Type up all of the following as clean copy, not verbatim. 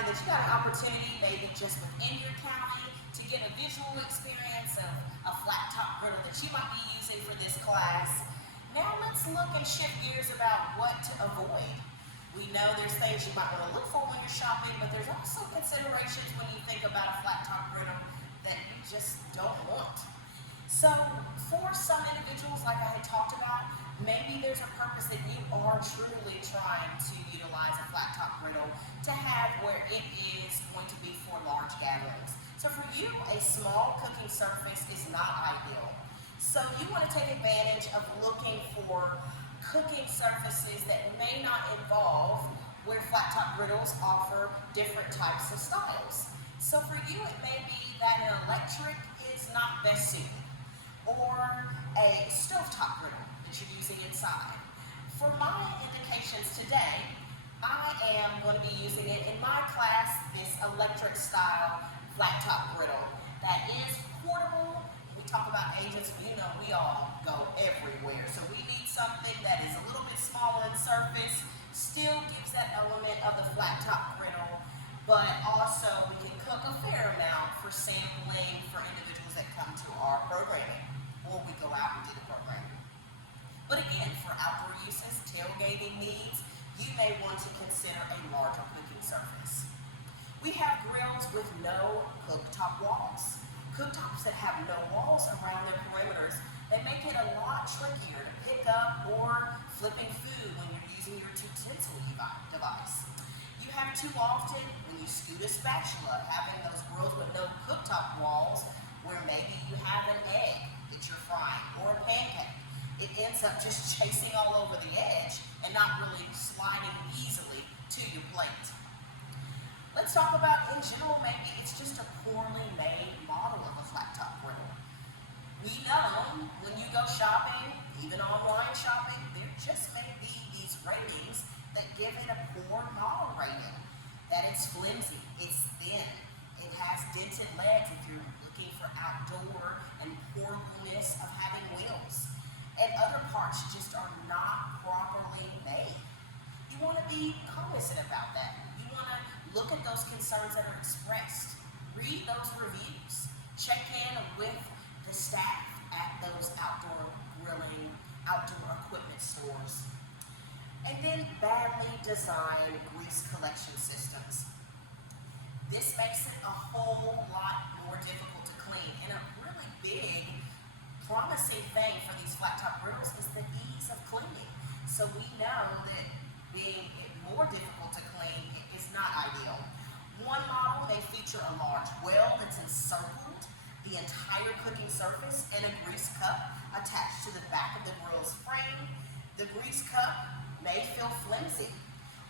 excited that you got an opportunity, maybe just within your county, to get a visual experience of a flat top griddle that you might be using for this class. Now let's look and shift gears about what to avoid. We know there's things you might want to look for when you're shopping, but there's also considerations when you think about a flat top griddle that you just don't want. So for some individuals, like I had talked about, maybe there's a purpose that you are truly trying to utilize a flat top griddle to have where it is going to be for large gatherings. So for you, a small cooking surface is not ideal. So you want to take advantage of looking for cooking surfaces that may not involve where flat top griddles offer different types of styles. So for you, it may be that an electric is not best suited, or a stovetop griddle that you're using inside. For my indications today, I am going to be using it in my class, this electric style flat top griddle that is portable. We talk about agents, you know we all go everywhere. So we need something that is a little bit smaller in surface, still gives that element of the flat top griddle, but also we can cook a fair amount for sampling for individuals that come to our programming, or we go out and do the programming. But again, for outdoor uses, tailgating needs, you may want to consider a larger cooking surface. We have grills with no cooktop walls. Cooktops that have no walls around their perimeters, they make it a lot trickier to pick up or flipping food when you're using your utensil device. You have too often, when you scoot a spatula, having those grills with no cooktop walls where maybe you have an egg that you're frying or a pancake. It ends up just chasing all over the edge and not really sliding easily to your plate. Let's talk about, in general, maybe it's just a poorly made model of a flat top griddle. We know when you go shopping, even online shopping, there just may be these ratings that give it a poor model rating. That it's flimsy, it's thin, it has dented legs if you're looking for outdoor, and portableness of having wheels. And other parts just are not properly made. You want to be cognizant about that. You want to look at those concerns that are expressed. Read those reviews. Check in with the staff at those outdoor grilling, outdoor equipment stores. And then badly designed grease collection systems. This makes it a whole lot more difficult to clean. And a really big promising thing for these flat top griddles is the ease of cleaning. So we know that being it more difficult to clean is not ideal. One model may feature a large well that's encircled the entire cooking surface and a grease cup attached to the back of the grill's frame. The grease cup may feel flimsy.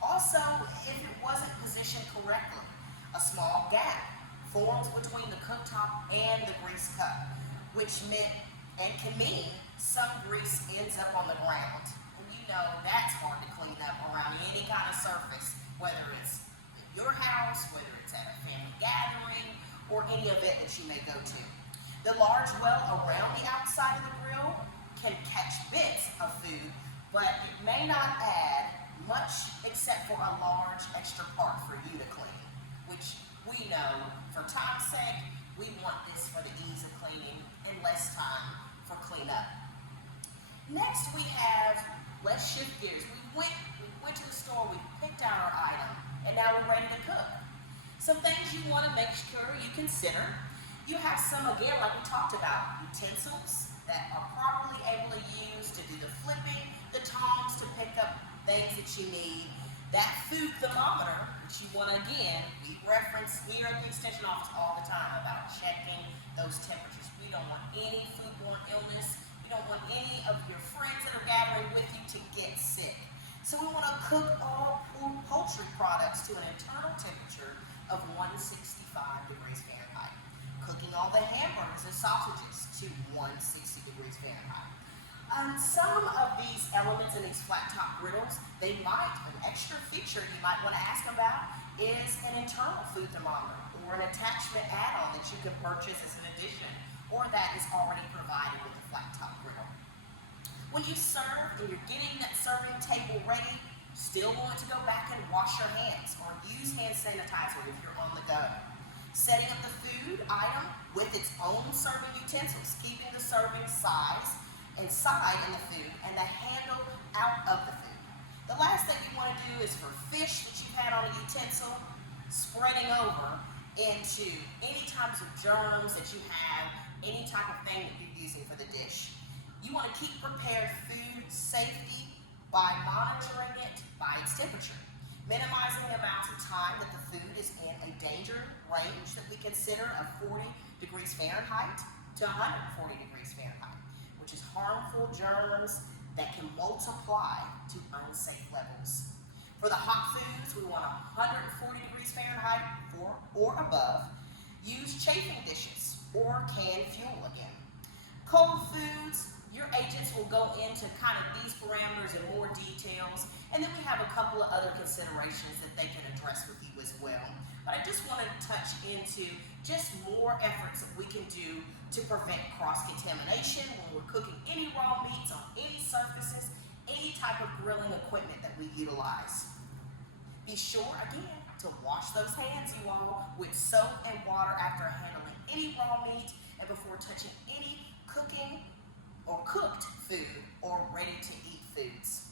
Also, if it wasn't positioned correctly, a small gap forms between the cooktop and the grease cup, which can mean some grease ends up on the ground. And you know that's hard to clean up around any kind of surface, whether it's at your house, whether it's at a family gathering, or any event that you may go to. The large well around the outside of the grill can catch bits of food, but it may not add much except for a large extra part for you to clean, which we know for time's sake, we want this for the ease of cleaning and less time for cleanup. Next we have, let's shift gears. We went to the store, we picked out our item, and now we're ready to cook. Some things you want to make sure you consider. You have some, again, like we talked about, utensils that are properly able to use to do the flipping, the tongs to pick up things that you need, that food thermometer, which you want to, again, we reference here at the Extension office all the time about checking those temperatures. We don't want any foodborne illness. We don't want any of your friends that are gathering with you to get sick. So we want to cook all poultry products to an internal temperature of 165 degrees Fahrenheit. Cooking all the hamburgers and sausages to 160 degrees Fahrenheit. Some of these elements in these flat top griddles, an extra feature you might want to ask about is an internal food thermometer or an attachment add-on that you can purchase as an addition, or that is already provided with the flat top griddle. When you serve and you're getting that serving table ready, Still want to go back and wash your hands or use hand sanitizer if you're on the go. Setting up the food item with its own serving utensils, keeping the serving size inside in the food and the handle out of the food. The last thing you want to do is for fish that you've had on a utensil, spreading over into any types of germs that you have, any type of thing that you're using for the dish. You want to keep prepared food safety by monitoring it by its temperature, minimizing the amount of time that the food is in a danger range that we consider of 40 degrees Fahrenheit to 140 degrees Fahrenheit, which is harmful germs that can multiply to unsafe levels. For the hot foods, we want 140 degrees Fahrenheit or above. Use chafing dishes or canned fuel again. Cold foods, your agents will go into kind of these parameters in more details, and then we have a couple of other considerations that they can address with you as well. But I just want to touch into just more efforts that we can do to prevent cross-contamination when we're cooking any raw meats on any surfaces, any type of grilling equipment that we utilize. Be sure, again, to wash those hands, you all, with soap and water after handling any raw meat and before touching any cooking or cooked food or ready-to-eat foods.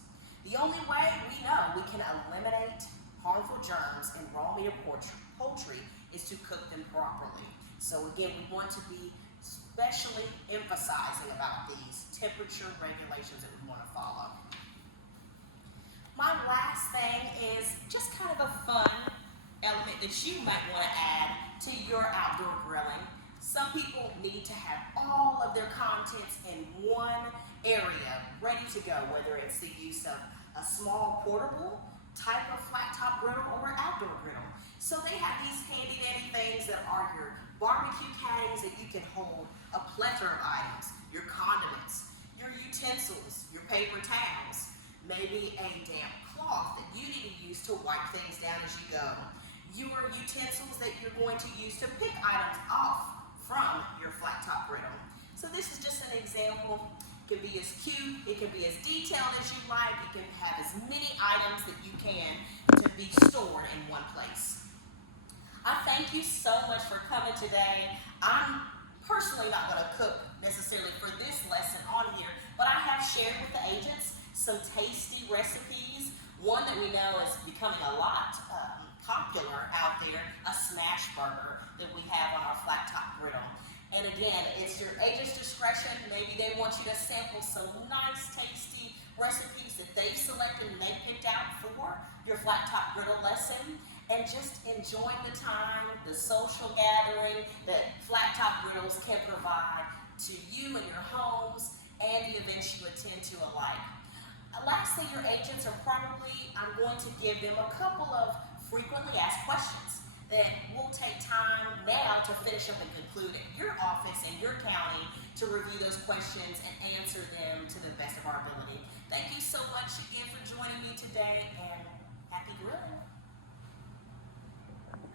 The only way we know we can eliminate harmful germs in raw meat or poultry is to cook them properly. So again, we want to be especially emphasizing about these temperature regulations that we want to follow. My last thing is just kind of a fun element that you might want to add to your outdoor grilling. Some people need to have all of their contents in one area ready to go, whether it's the use of a small portable type of flat top griddle or outdoor griddle. So they have these handy dandy things that are your barbecue caddies that you can hold a plethora of items, your condiments, your utensils, your paper towels, maybe a damp cloth that you need to use to wipe things down as you go, your utensils that you're going to use to pick items off from your flat top griddle. So this is just an example. It can be as cute, it can be as detailed as you like, it can have as many items that you can to be stored in one place. I thank you so much for coming today. I'm personally not going to cook necessarily for this lesson on here, but I have shared with the agents some tasty recipes. One that we know is becoming a lot popular out there, a smash burger that we have on our flat top griddle. And again, it's your agent's discretion. Maybe they want you to sample some nice, tasty recipes that they've selected and they picked out for your flat top griddle lesson. And just enjoying the time, the social gathering that flat top griddles can provide to you and your homes and the events you attend to alike. Lastly, your agents are I'm going to give them a couple of frequently asked questions that will take time now to finish up and conclude at your office and your county to review those questions and answer them to the best of our ability. Thank you so much again for joining me today, and happy grilling.